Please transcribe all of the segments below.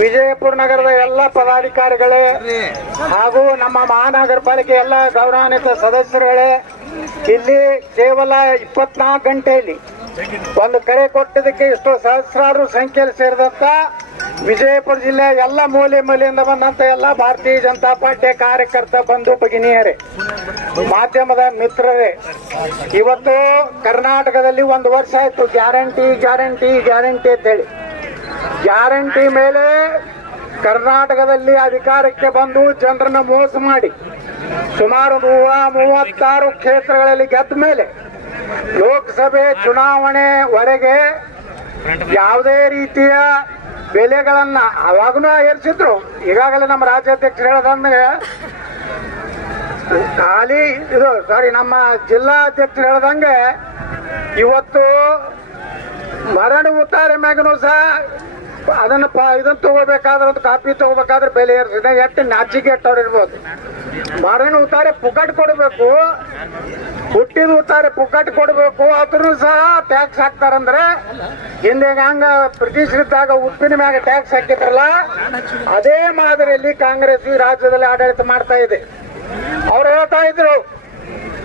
ವಿಜಯಪುರ ನಗರದ ಎಲ್ಲ ಪದಾಧಿಕಾರಿಗಳೇ ಹಾಗೂ ನಮ್ಮ ಮಹಾನಗರ ಪಾಲಿಕೆ ಎಲ್ಲ ಗೌರವಾನ್ವಿತ ಸದಸ್ಯರುಗಳೇ, ಇಲ್ಲಿ ಕೇವಲ 24 ಗಂಟೆಯಲ್ಲಿ ಒಂದು ಕರೆ ಕೊಟ್ಟಿದ್ದಕ್ಕೆ ಇಷ್ಟು ಸಹಸ್ರಾರು ಸಂಖ್ಯೆಯಲ್ಲಿ ಸೇರಿದಂತ ವಿಜಯಪುರ ಜಿಲ್ಲೆಯ ಎಲ್ಲ ಮೂಲೆ ಮೂಲೆಯಿಂದ ಬಂದಂತ ಎಲ್ಲ ಭಾರತೀಯ ಜನತಾ ಪಾರ್ಟಿಯ ಕಾರ್ಯಕರ್ತ ಬಂಧು ಭಗಿನಿಯರೇ, ಮಾಧ್ಯಮದ ಮಿತ್ರರೇ, ಇವತ್ತು ಕರ್ನಾಟಕದಲ್ಲಿ 1 ವರ್ಷ ಆಯ್ತು ಗ್ಯಾರಂಟಿ ಗ್ಯಾರಂಟಿ ಗ್ಯಾರಂಟಿ ಅಂತ ಹೇಳಿ. ಗ್ಯಾರಂಟಿ ಮೇಲೆ ಕರ್ನಾಟಕದಲ್ಲಿ ಅಧಿಕಾರಕ್ಕೆ ಬಂದು ಜನರನ್ನ ಮೋಸ ಮಾಡಿ ಸುಮಾರು 136 ಕ್ಷೇತ್ರಗಳಲ್ಲಿ ಗೆದ್ದ ಮೇಲೆ ಲೋಕಸಭೆ ಚುನಾವಣೆವರೆಗೆ ಯಾವುದೇ ರೀತಿಯ ಬೆಲೆಗಳನ್ನ ಅವಾಗೂ ಏರಿಸಿದ್ರು. ಈಗಾಗಲೇ ನಮ್ಮ ರಾಜ್ಯಾಧ್ಯಕ್ಷರು ಹೇಳದಂಗೆ ಖಾಲಿ ಇದು ನಮ್ಮ ಜಿಲ್ಲಾಧ್ಯಕ್ಷರು ಹೇಳ್ದಂಗೆ ಇವತ್ತು ಮರಣ ಉತ್ತಾರೆ ಮ್ಯಾಗನೂ ಸಹ ಅದನ್ನ ಇದನ್ನ ತಗೋಬೇಕಾದ್ರೆ ಒಂದು ಕಾಪಿ ತಗೋಬೇಕಾದ್ರೆ ಬೆಲೆ ಏರಿಸಿದೆ. ಎಷ್ಟು ನಾಚಿಕೆ ಇಟ್ಟವ್ರಿರ್ಬೋದು. ಮರಣ ಉತ್ತಾರೆ ಪುಕ್ಕಟ್ ಕೊಡಬೇಕು, ಹುಟ್ಟಿದ ಉತ್ತಾರೆ ಪುಕ್ಕಟ್ ಕೊಡಬೇಕು, ಅದ್ರೂ ಸಹ ಟ್ಯಾಕ್ಸ್ ಹಾಕ್ತಾರಂದ್ರೆ ಹಿಂದೆ ಹಂಗ ಬ್ರಿಟಿಷರಿದ್ದಾಗ ಉಪ್ಪಿನ ಮ್ಯಾಗ ಟ್ಯಾಕ್ಸ್ ಹಾಕಿದ್ರಲ್ಲ, ಅದೇ ಮಾದರಿಯಲ್ಲಿ ಕಾಂಗ್ರೆಸ್ ಈ ರಾಜ್ಯದಲ್ಲಿ ಆಡಳಿತ ಮಾಡ್ತಾ ಇದೆ. ಅವ್ರು ಹೇಳ್ತಾ ಇದ್ರು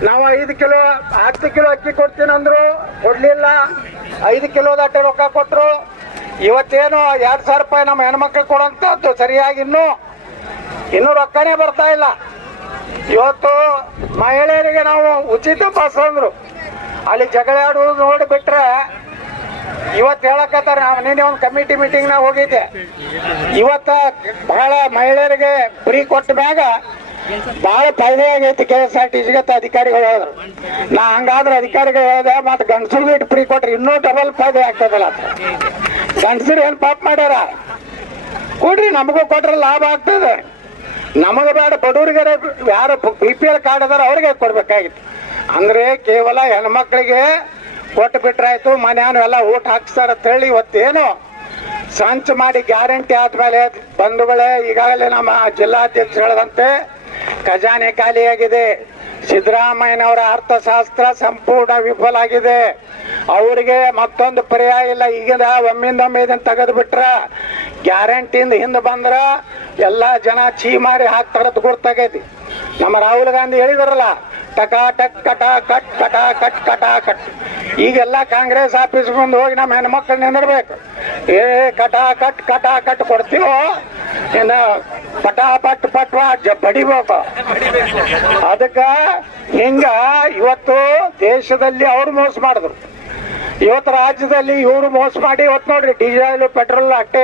ನಾವು 5 ಕಿಲೋ 10 ಕಿಲೋ ಅಕ್ಕಿ ಕೊಡ್ತೀನಿ ಅಂದ್ರು, ಕೊಡ್ಲಿಲ್ಲ. 5 ಕಿಲೋದಟ್ಟೆ ರೊಕ್ಕ ಕೊಟ್ರು. ಇವತ್ತೇನು 2,000 ರೂಪಾಯಿ ನಮ್ಮ ಹೆಣ್ಮಕ್ಳು ಕೊಡೋಂಥದ್ದು ಸರಿಯಾಗಿ ಇನ್ನೂ ರೊಕ್ಕನೇ ಬರ್ತಾ ಇಲ್ಲ. ಇವತ್ತು ಮಹಿಳೆಯರಿಗೆ ನಾವು ಉಚಿತ ಬಸ್ ಅಂದ್ರು, ಅಲ್ಲಿ ಜಗಳ ಆಡುವುದು ನೋಡಿಬಿಟ್ರೆ ಇವತ್ತು ಹೇಳಕತ್ತಾರೆ. ನಾವು ನಿನ್ನೆ ಒಂದು ಕಮಿಟಿ ಮೀಟಿಂಗ್ನಾಗ ಹೋಗಿದ್ದೆ. ಇವತ್ತ ಬಹಳ ಮಹಿಳೆಯರಿಗೆ ಫ್ರೀ ಕೊಟ್ಟ ಮ್ಯಾಗ ಬಹಳ ಫಾಯ್ದೆ ಆಗೈತಿ KSRTC ಅಧಿಕಾರಿಗಳು ಹೇಳಿದ್ರು. ನಾ ಹಂಗಾದ್ರೆ ಅಧಿಕಾರಿಗಳು ಹೇಳಿದೆ, ಮತ್ತೆ ಗಂಡಸರಿಗೆ ಇಟ್ಟು ಫ್ರೀ ಕೊಟ್ರೆ ಇನ್ನೂ ಡಬಲ್ ಫಾಯ್ದೆ ಆಗ್ತದಲ್ಲ. ಗಂಡಸರು ಏನ್ ಪಾಪ ಮಾಡ್ಯಾರ, ಕೊಡ್ರಿ, ನಮಗೂ ಕೊಟ್ರೆ ಲಾಭ ಆಗ್ತದೆ. ನಮಗೆ ಬೇಡ, ಬಡವರಿಗೆ ಯಾರು BPL ಕಾರ್ಡ್ ಅದಾರ ಅವ್ರಿಗೆ ಕೊಡ್ಬೇಕಾಗಿತ್ತು. ಅಂದ್ರೆ ಕೇವಲ ಹೆಣ್ಮಕ್ಳಿಗೆ ಕೊಟ್ಟು ಬಿಟ್ರಾಯ್ತು, ಮನೆಯನ್ನು ಎಲ್ಲ ಊಟ ಹಾಕ್ಸ್ತಾರ ಅಂತ ಹೇಳಿ ಇವತ್ತೇನು ಸಂಚ ಮಾಡಿ ಗ್ಯಾರಂಟಿ ಆದ್ಮೇಲೆ ಬಂಧುಗಳೇ, ಈಗಾಗಲೇ ನಮ್ಮ ಜಿಲ್ಲಾಧ್ಯಕ್ಷರು ಹೇಳದಂತೆ ಖಜಾನೆ ಖಾಲಿಯಾಗಿದೆ. ಸಿದ್ದರಾಮಯ್ಯನವರ ಅರ್ಥಶಾಸ್ತ್ರ ಸಂಪೂರ್ಣ ವಿಫಲ ಆಗಿದೆ. ಅವರಿಗೆ ಮತ್ತೊಂದು ಪರ್ಯಾಯ ಇಲ್ಲ. ಈಗಿನ ಒಮ್ಮಿಂದೊಮ್ಮೆ ಇದನ್ನು ತೆಗೆದು ಬಿಟ್ರ ಗ್ಯಾರಂಟಿಯಿಂದ ಹಿಂದೆ ಬಂದ್ರ ಎಲ್ಲ ಜನ ಚೀಮಾರಿ ಹಾಕ್ತಾರದ್ ಗುರ್ತಾಗೈತಿ. ನಮ್ಮ ರಾಹುಲ್ ಗಾಂಧಿ ಹೇಳಿದಾರಲ್ಲ, ಟಕಾ ಟಕ್ ಕಟಾ ಕಟ್ ಕಟಾ ಕಟ್ ಕಟಾ ಕಟ್. ಈಗೆಲ್ಲ ಕಾಂಗ್ರೆಸ್ ಆಫೀಸ್ ಮುಂದೆ ಹೋಗಿ ನಮ್ಮ ಹೆಣ್ಮಕ್ಳು ನಿಂದಿರ್ಬೇಕು. ಕಟಾ ಕಟ್ ಕಟಾ ಕಟ್ ಕೊಡ್ತೀವೋ ಇನ್ನು ಪಟಾ ಪಟ್ ಪಟ್ವಾ ಬಡಿಬೇಕು. ಅದಕ್ಕ ಹಿಂಗ ಇವತ್ತು ದೇಶದಲ್ಲಿ ಅವ್ರು ಮೋಸ ಮಾಡಿದ್ರು, ಇವತ್ತು ರಾಜ್ಯದಲ್ಲಿ ಇವರು ಮೋಸ ಮಾಡಿ ಇವತ್ತು ನೋಡ್ರಿ ಡೀಸೆಲ್ ಪೆಟ್ರೋಲ್ ಅಟ್ಟೆ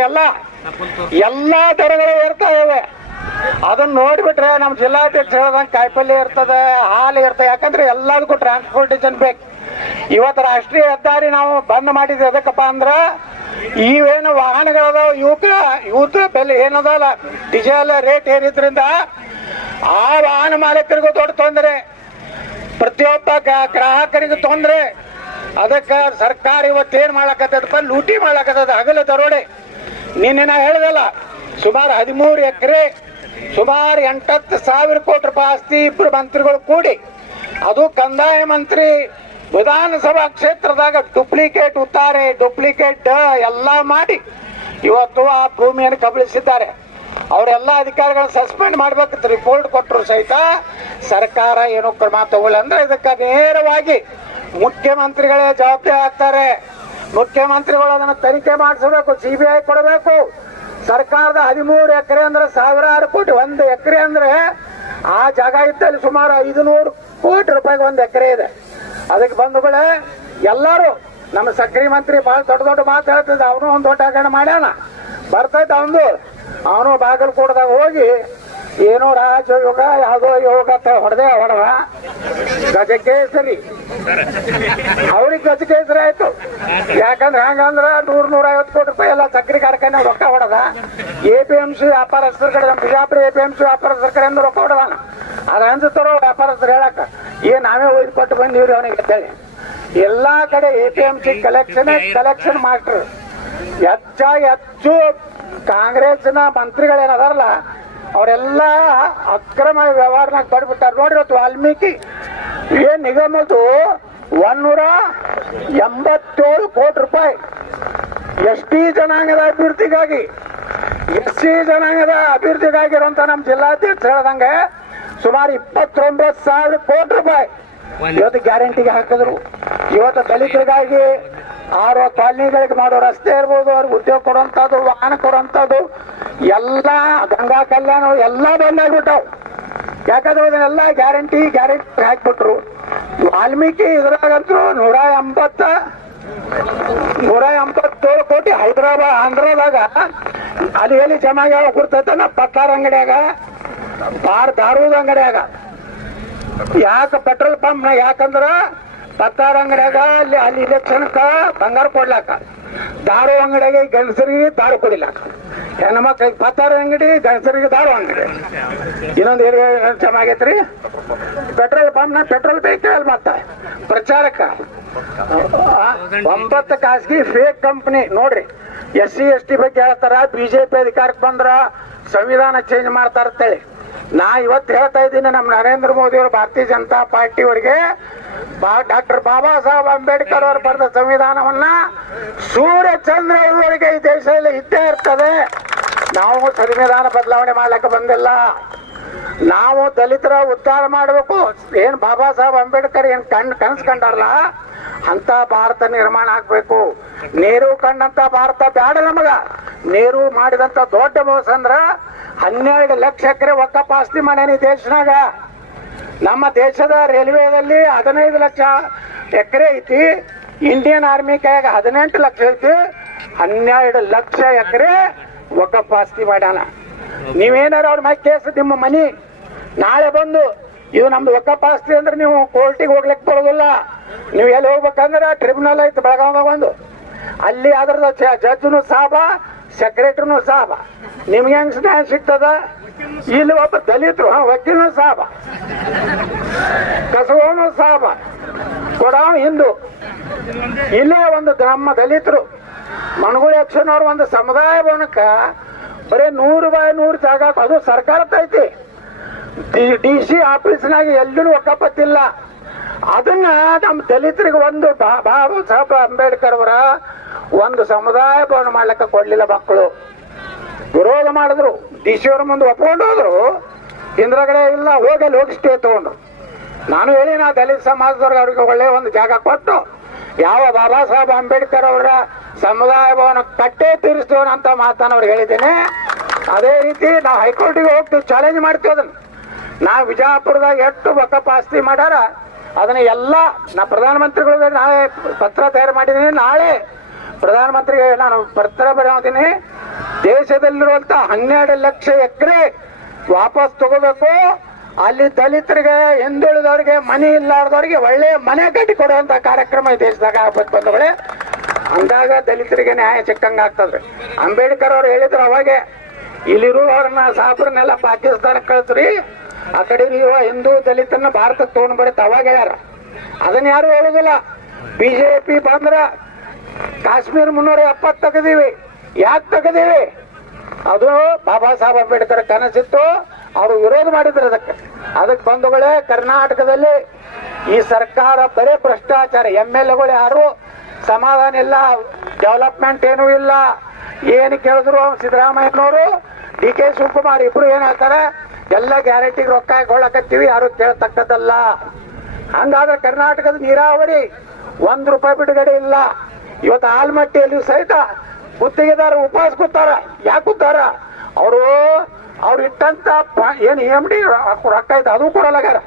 ಎಲ್ಲ ದರಗಳು ಏರ್ತಾ ಇವೆ. ಅದನ್ನ ನೋಡ್ಬಿಟ್ರೆ ನಮ್ಮ ಜಿಲ್ಲಾಧ್ಯಕ್ಷ ಹೇಳ್ದಂಗೆ ಕಾಯಿಪಲ್ಯ ಇರ್ತದೆ, ಹಾಲು ಇರ್ತದೆ. ಯಾಕಂದ್ರೆ ಎಲ್ಲದಕ್ಕೂ ಟ್ರಾನ್ಸ್ಪೋರ್ಟೇಷನ್ ಬೇಕು. ಇವತ್ತು ರಾಷ್ಟ್ರೀಯ ಹೆದ್ದಾರಿ ನಾವು ಬಂದ್ ಮಾಡಿದ್ವಿ. ಅದಕ್ಕಪ್ಪ ಅಂದ್ರ ಇವೇನು ವಾಹನಗಳದಾವ ಇವತ್ರ ಬೆಲೆ ಏನದಲ್ಲ, ಡೀಸೆಲ್ ರೇಟ್ ಏರಿದ್ರಿಂದ ಆ ವಾಹನ ಮಾಲೀಕರಿಗೂ ದೊಡ್ಡ ತೊಂದರೆ, ಪ್ರತಿಯೊಬ್ಬ ಗ್ರಾಹಕರಿಗೂ ತೊಂದರೆ. ಅದಕ್ಕೆ ಸರ್ಕಾರ ಇವತ್ತೇನ್ ಮಾಡ್ಲಕತ್ತದಪ್ಪ, ಲೂಟಿ ಮಾಡ್ಲಕತ್ತದ, ಹಗಲು ದರೋಡೆ. ನಿನ್ನೆ ನಾ ಹೇಳ್ದಲ್ಲ, ಸುಮಾರು 13 ಎಕರೆ ಸುಮಾರು 8-10 ಕೋಟಿ ರೂಪಾಯಿ ಆಸ್ತಿ ಇಬ್ರು ಮಂತ್ರಿಗಳು ಕೂಡಿ, ಅದು ಕಂದಾಯ ಮಂತ್ರಿ ವಿಧಾನಸಭಾ ಕ್ಷೇತ್ರದಾಗ ಡೂಪ್ಲಿಕೇಟ್ ಉತ್ತಾರೆ, ಡೂಪ್ಲಿಕೇಟ್ ಎಲ್ಲ ಮಾಡಿ ಇವತ್ತು ಆ ಭೂಮಿಯನ್ನು ಕಬಳಿಸಿದ್ದಾರೆ. ಅವರೆಲ್ಲ ಅಧಿಕಾರಿಗಳನ್ನ ಸಸ್ಪೆಂಡ್ ಮಾಡ್ಬೇಕಿತ್ತು. ರಿಪೋರ್ಟ್ ಕೊಟ್ಟರು ಸಹಿತ ಸರ್ಕಾರ ಏನು ಕ್ರಮ ತಗೊಳ್ಳಿ. ಅಂದ್ರೆ ಇದಕ್ಕೆ ನೇರವಾಗಿ ಮುಖ್ಯಮಂತ್ರಿಗಳೇ ಜವಾಬ್ದಾರಿ ಆಗ್ತಾರೆ. ಮುಖ್ಯಮಂತ್ರಿಗಳು ಅದನ್ನು ತನಿಖೆ ಮಾಡಿಸಬೇಕು, CBI ಕೊಡಬೇಕು. ಸರ್ಕಾರದ 13 ಎಕರೆ ಅಂದ್ರೆ 1000 ಕೋಟಿ, 1 ಎಕರೆ ಅಂದ್ರೆ ಆ ಜಾಗ ಇದ್ದಲ್ಲಿ ಸುಮಾರು 500 ಕೋಟಿ ರೂಪಾಯಿಗೆ 1 ಎಕರೆ ಇದೆ. ಅದಕ್ಕೆ ಬಂಧುಗಳೇ, ಎಲ್ಲರೂ ನಮ್ಮ ಸಕ್ರಿ ಮಂತ್ರಿ ಬಹಳ ದೊಡ್ಡ ಮಾತು ಹೇಳ್ತಿದ್ದ. ಅವನು ಒಂದು ದೊಡ್ಡ ಹಗರಣ ಮಾಡ್ಯಾನ, ಬರ್ತೈತೆ ಅವನು ಬಾಗಲಕೋಟದಾಗ ಹೋಗಿ ಏನೋ ರಾಜಯೋಗ ಯಾವುದೋ ಯೋಗ ಹೊಡೆದ ಗಜಕೇಸರಿ, ಅವ್ರಿಗೆ ಗಜಕೇಸರಿ ಆಯ್ತು. ಯಾಕಂದ್ರೆ ಹಂಗಂದ್ರ 100-150 ಕೋಟಿ ರೂಪಾಯಿ ಎಲ್ಲ ಸಕ್ರೆ ಕಾರ್ಖಾನೆ ರೊಕ್ಕ ಹೊಡೆದ. APMC ವ್ಯಾಪಾರಸ್ಥರ ಕಡೆ, ನಮ್ಮ ಬಿಜಾಪುರ APMC ವ್ಯಾಪಾರಸ್ಥರ ಕಡೆಯಿಂದ ರೊಕ್ಕ ಹೊಡೆದಾನ. ಅದ ಅನ್ಸುತ್ತಾರೋ ವ್ಯಾಪಾರಸ್ಥರು ಹೇಳಕ್ಕ, ನಾವೇ ಒಯ್ದು ಕೊಟ್ಟು ಬಂದಿವ್ರಿ ಅವನಿಗೆ ಅಂತೇಳಿ. ಎಲ್ಲಾ ಕಡೆ APMC ಕಲೆಕ್ಷನ್ ಮಾಸ್ಟರ್. ಹೆಚ್ಚು ಕಾಂಗ್ರೆಸ್ನ ಮಂತ್ರಿಗಳೇನದಾರಲ್ಲ ಅವರೆಲ್ಲ ಅಕ್ರಮ ವ್ಯವಹಾರನಾಗ ಪಡ್ಬಿಟ್ಟಾರ. ನೋಡ್ರಿ, ಇವತ್ತು ವಾಲ್ಮೀಕಿ ನಿಗಮದ್ದು 187 ಕೋಟಿ ರೂಪಾಯಿ ST ಜನಾಂಗದ ಅಭಿವೃದ್ಧಿಗಾಗಿ SC ಜನಾಂಗದ ಅಭಿವೃದ್ಧಿಗಾಗಿರುವಂತ ನಮ್ಮ ಜಿಲ್ಲಾಧ್ಯಕ್ಷ ಹೇಳ್ದಂಗೆ ಸುಮಾರು 29,000 ಕೋಟಿ ರೂಪಾಯಿ ಇವತ್ತು ಗ್ಯಾರಂಟಿಗೆ ಹಾಕಿದ್ರು. ಇವತ್ತು ದಲಿತರಿಗಾಗಿ 6 ಕಾಲನಿಗಳಿಗೆ ಮಾಡೋ ರಸ್ತೆ ಇರ್ಬೋದು, ಅವ್ರಿಗೆ ಉದ್ಯೋಗ ಕೊಡುವಂಥದ್ದು, ವಾಹನ ಕೊಡುವಂಥದ್ದು ಎಲ್ಲ ಗಂಗಾ ಕಲ್ಯಾಣ ಎಲ್ಲ ಬಂದಾಗ್ಬಿಟ್ಟವು. ಯಾಕಂದ್ರೆ ಅದನ್ನೆಲ್ಲ ಗ್ಯಾರಂಟಿ ಹಾಕ್ಬಿಟ್ರು. ವಾಲ್ಮೀಕಿ ಇದ್ರಾಗಂತೂ 187 ಕೋಟಿ ಹೈದರಾಬಾದ್ ಆಂಧ್ರದಾಗ ಅಲ್ಲಿ ಎಲ್ಲಿ ಜಮಾ ಗುರ್ತೈತೆ ನಾ ಪತ್ತಾರ ಅಂಗಡಿಯಾಗ ದಾರೂದ ಅಂಗಡಿಯಾಗ. ಯಾಕೆ ಪೆಟ್ರೋಲ್ ಪಂಪ್ ಯಾಕಂದ್ರ ಪತ್ತಾರ ಅಂಗಡಿಯಾಗ ಅಲ್ಲಿ ಇಲೆಕ್ಷನ್ಕ ಬಂಗಾರ ಕೊಡ್ಲಾಕ, ದಾರು ಅಂಗಡಿಯಾಗ ಗಂಡಸರಿಗೆ ದಾರು ಕೊಡಿಲಾಕ, ಹೆಣ್ಮಕ್ಳಿಗೆ ಪತ್ತಾರ ಅಂಗಡಿ, ಗಂಡಸರಿಗೆ ದಾರು ಅಂಗಡಿ. ಇನ್ನೊಂದು ಜಮಾ ಆಗೈತ್ರಿ ಪೆಟ್ರೋಲ್ ಪಂಪ್ ಪೆಟ್ರೋಲ್ ಬೇಕಲ್ಲ. ಮತ್ತ ಪ್ರಚಾರಕ್ಕ 9 ಖಾಸಗಿ ಫೇಕ್ ಕಂಪನಿ ನೋಡ್ರಿ. SC ST ಬಗ್ಗೆ ಹೇಳ್ತಾರ, BJP ಅಧಿಕಾರಕ್ಕೆ ಬಂದ್ರ ಸಂವಿಧಾನ ಚೇಂಜ್ ಮಾಡ್ತಾರ ಅಂತೇಳಿ. ನಾ ಇವತ್ತು ಹೇಳ್ತಾ ಇದ್ದೀನಿ, ನಮ್ಮ ನರೇಂದ್ರ ಮೋದಿ ಅವರು ಭಾರತೀಯ ಜನತಾ ಪಾರ್ಟಿ ಅವರಿಗೆ ಡಾಕ್ಟರ್ ಬಾಬಾ ಸಾಹೇಬ್ ಅಂಬೇಡ್ಕರ್ ಅವರು ಬರೆದ ಸಂವಿಧಾನವನ್ನ ಸೂರ್ಯ ಚಂದ್ರ ಇವರಿಗೆ ಈ ದೇಶದಲ್ಲಿ ಇದ್ದೇ ಇರ್ತದೆ. ನಾವು ಸಂವಿಧಾನ ಬದಲಾವಣೆ ಮಾಡ್ಲಿಕ್ಕೆ ಬಂದಿಲ್ಲ. ನಾವು ದಲಿತರ ಉದ್ಧಾರ ಮಾಡಬೇಕು. ಏನ್ ಬಾಬಾ ಸಾಹೇಬ್ ಅಂಬೇಡ್ಕರ್ ಏನ್ ಕನಸು ಕಂಡಾರಲ್ಲ ಅಂತ ಭಾರತ ನಿರ್ಮಾಣ ಆಗ್ಬೇಕು. ನೆಹರು ಕಂಡಂತ ಭಾರತ ಬ್ಯಾಡ ನಮಗ. ನೆಹರು ಮಾಡಿದಂತ ದೊಡ್ಡ ಮೋಸ ಅಂದ್ರ 12 ಲಕ್ಷ ಎಕರೆ ಒಕ್ಕಪ್ಪ ಆಸ್ತಿ ಮಾಡ್ಯಾನಿ ದೇಶನಾಗ. ನಮ್ಮ ದೇಶದ ರೈಲ್ವೆದಲ್ಲಿ 15 ಲಕ್ಷ ಎಕರೆ ಐತಿ, ಇಂಡಿಯನ್ ಆರ್ಮಿ ಕೈಯಾಗ 18 ಲಕ್ಷ ಐತಿ. 12 ಲಕ್ಷ ಎಕರೆ ಒಕ್ಕಪ್ಪ ಆಸ್ತಿ ಮಾಡ್ಯಾನ. ನೀವೇನಾರ ಅವ್ರ ಮೇಲೆ ಕೇಸ್, ನಿಮ್ಮ ಮನಿ ನಾಳೆ ಬಂದು ಇದು ನಮ್ದು ಒಕ್ಕಪ್ಪ ಆಸ್ತಿ ಅಂದ್ರೆ ನೀವು ಕೋರ್ಟಿಗೆ ಹೋಗ್ಲಿಕ್ಕೆ ಬರೋದಿಲ್ಲ. ನೀವು ಎಲ್ಲಿ ಹೋಗ್ಬೇಕಂದ್ರೆ ಟ್ರಿಬ್ಯುನಲ್ ಐತಿ ಬೆಳಗಾವ್ದಾಗ ಒಂದು, ಅಲ್ಲಿ ಅದ್ರದ ಜಡ್ಜ್ನು ಸಾಬ, ಸೆಕ್ರೆಟರಿನೂ ಸಾಬ. ನಿಮ್ಗೆ ಹೆಂಗ್ ನ್ಯಾಯ ಸಿಗ್ತದ? ಇಲ್ಲಿ ಒಬ್ಬ ದಲಿತರು ವಕೀಲನು ಸಾಬ, ಕಸವನು ಸಾಬ, ಕೊಡಾವ್ ಹಿಂದೂ. ಇಲ್ಲೇ ಒಂದು ನಮ್ಮ ದಲಿತರು ಮನಗುಳಿ ಆಕ್ಷನ್ ಅವ್ರ ಒಂದು ಸಮುದಾಯ ಭವನಕ್ಕ ಬರೀ 100/100 ಜಾಗ, ಅದು ಸರ್ಕಾರದ ಐತಿ. DC ಆಫೀಸ್ನಾಗ ಎಲ್ಲೂ ಒಕ್ಕಪತ್ತಿಲ್ಲ. ಅದನ್ನ ನಮ್ಮ ದಲಿತರಿಗೆ ಒಂದು ಬಾಬಾ ಸಾಹೇಬ್ ಅಂಬೇಡ್ಕರ್ ಅವರ ಒಂದು ಸಮುದಾಯ ಭವನ ಮಾಡ್ಲಿಕ್ಕೆ ಕೊಡ್ಲಿಲ್ಲ. ಮಕ್ಕಳು ವಿರೋಧ ಮಾಡಿದ್ರು, DC ಅವ್ರ ಮುಂದೆ ಒಪ್ಕೊಂಡು ಹೋದ್ರು. ಹಿಂದ್ರಗಡೆ ಇಲ್ಲ, ಹೋಗಿ ಸ್ಟೇ ತಗೊಂಡ್ರು. ನಾನು ಹೇಳಿ ನಾ ದಲಿತ ಸಮಾಜದವ್ರಿಗೆ ಅವ್ರಿಗೆ ಒಳ್ಳೆ ಒಂದು ಜಾಗ ಕೊಟ್ಟು ಯಾವ ಬಾಬಾ ಸಾಹೇಬ್ ಅಂಬೇಡ್ಕರ್ ಅವರ ಸಮುದಾಯ ಭವನ ಕಟ್ಟೇ ತೀರಿಸ್ತೇವೆ ಅಂತ ಮಾತನ್ನ ಅವ್ರಿಗೆ ಹೇಳಿದ್ದೇನೆ. ಅದೇ ರೀತಿ ನಾವು ಹೈಕೋರ್ಟಿಗೆ ಹೋಗ್ತೀವಿ, ಚಾಲೆಂಜ್ ಮಾಡ್ತೀವಿ ಅದನ್ನ. ನಾ ವಿಜಯಪುರದಾಗ ಎಷ್ಟು ಒಕ್ಕಪ್ಪ ಆಸ್ತಿ ಮಾಡ್ಯಾರ ಅದನ್ನ ಎಲ್ಲ ನಾ ಪ್ರಧಾನಮಂತ್ರಿಗಳಿಗೆ ನಾಳೆ ಪತ್ರ ತಯಾರು ಮಾಡಿದ್ದೀನಿ. ನಾಳೆ ಪ್ರಧಾನಮಂತ್ರಿಗೆ ನಾನು ಪತ್ರ ಬರೆಯೋತೀನಿ. ದೇಶದಲ್ಲಿರುವಂತ 12 ಲಕ್ಷ ಎಕರೆ ವಾಪಸ್ ತಗೋಬೇಕು. ಅಲ್ಲಿ ದಲಿತರಿಗೆ, ಹಿಂದುಳಿದವರಿಗೆ, ಮನೆ ಇಲ್ಲಾರ್ದವ್ರಿಗೆ ಒಳ್ಳೆ ಮನೆ ಕಟ್ಟಿ ಕೊಡುವಂತ ಕಾರ್ಯಕ್ರಮ ಈ ದೇಶದಾಗ ಆಗ್ಬೇಕು ಬಂದವಳೆ. ಅಂದಾಗ ದಲಿತರಿಗೆ ನ್ಯಾಯ ಸಿಕ್ಕಂಗ ಆಗ್ತದ್ರಿ. ಅಂಬೇಡ್ಕರ್ ಅವ್ರು ಹೇಳಿದ್ರು ಅವಾಗೆ, ಇಲ್ಲಿರುವವ್ರನ್ನ ಸಾಬ್ರನ್ನೆಲ್ಲ ಪಾಕಿಸ್ತಾನಕ್ಕೆ ಕಳಿಸ್ರಿ, ಆ ಕಡೆ ಇರುವ ಹಿಂದೂ ದಲಿತನ್ನ ಭಾರತಕ್ಕೆ ತಗೊಂಡ್ ಬರುತ್ತೆ. ಅವಾಗ ಯಾರ ಅದನ್ನ ಯಾರು ಹೇಳುದಿಲ್ಲ. BJP ಬಂದ್ರ ಕಾಶ್ಮೀರ 370 ತೆಗೆದೀವಿ. ಯಾಕೆ ತೆಗೆದೀವಿ? ಅದು ಬಾಬಾ ಸಾಹೇಬ್ ಅಂಬೇಡ್ಕರ್ ಕನಸಿತ್ತು, ಅವರು ವಿರೋಧ ಮಾಡಿದ್ರು. ಅದಕ್ಕೆ ಬಂಧುಗಳೇ, ಕರ್ನಾಟಕದಲ್ಲಿ ಈ ಸರ್ಕಾರ ಬರೇ ಭ್ರಷ್ಟಾಚಾರ. MLAಗಳು ಯಾರು ಸಮಾಧಾನ ಇಲ್ಲ, ಡೆವಲಪ್ಮೆಂಟ್ ಏನೂ ಇಲ್ಲ. ಏನು ಕೇಳಿದ್ರು ಸಿದ್ದರಾಮಯ್ಯನವರು, DK ಶಿವಕುಮಾರ್ ಇಬ್ರು ಏನ್ ಹೇಳ್ತಾರೆ, ಎಲ್ಲ ಗ್ಯಾರಂಟಿಗೆ ರೊಕ್ಕ ಹಾಕೊಳ್ಳಕತ್ತೀವಿ, ಯಾರು ಕೇಳ್ತಕ್ಕದ್ದಲ್ಲ. ಹಂಗಾದ್ರೆ ಕರ್ನಾಟಕದ ನೀರಾವರಿ 1 ರೂಪಾಯಿ ಬಿಡುಗಡೆ ಇಲ್ಲ. ಇವತ್ತು ಆಲ್ಮಟ್ಟಿಯಲ್ಲಿ ಸಹಿತ ಗುತ್ತಿಗೆದಾರ ಉಪವಾಸ ಕೂತಾರ. ಯಾಕೆ ಕೂತಾರ? ಅವ್ರು ಇಟ್ಟಂತ ಏನು MD ರೊಕ್ಕ ಐತೆ ಅದು ಕೊಡಲಾಗ್ಯಾರ.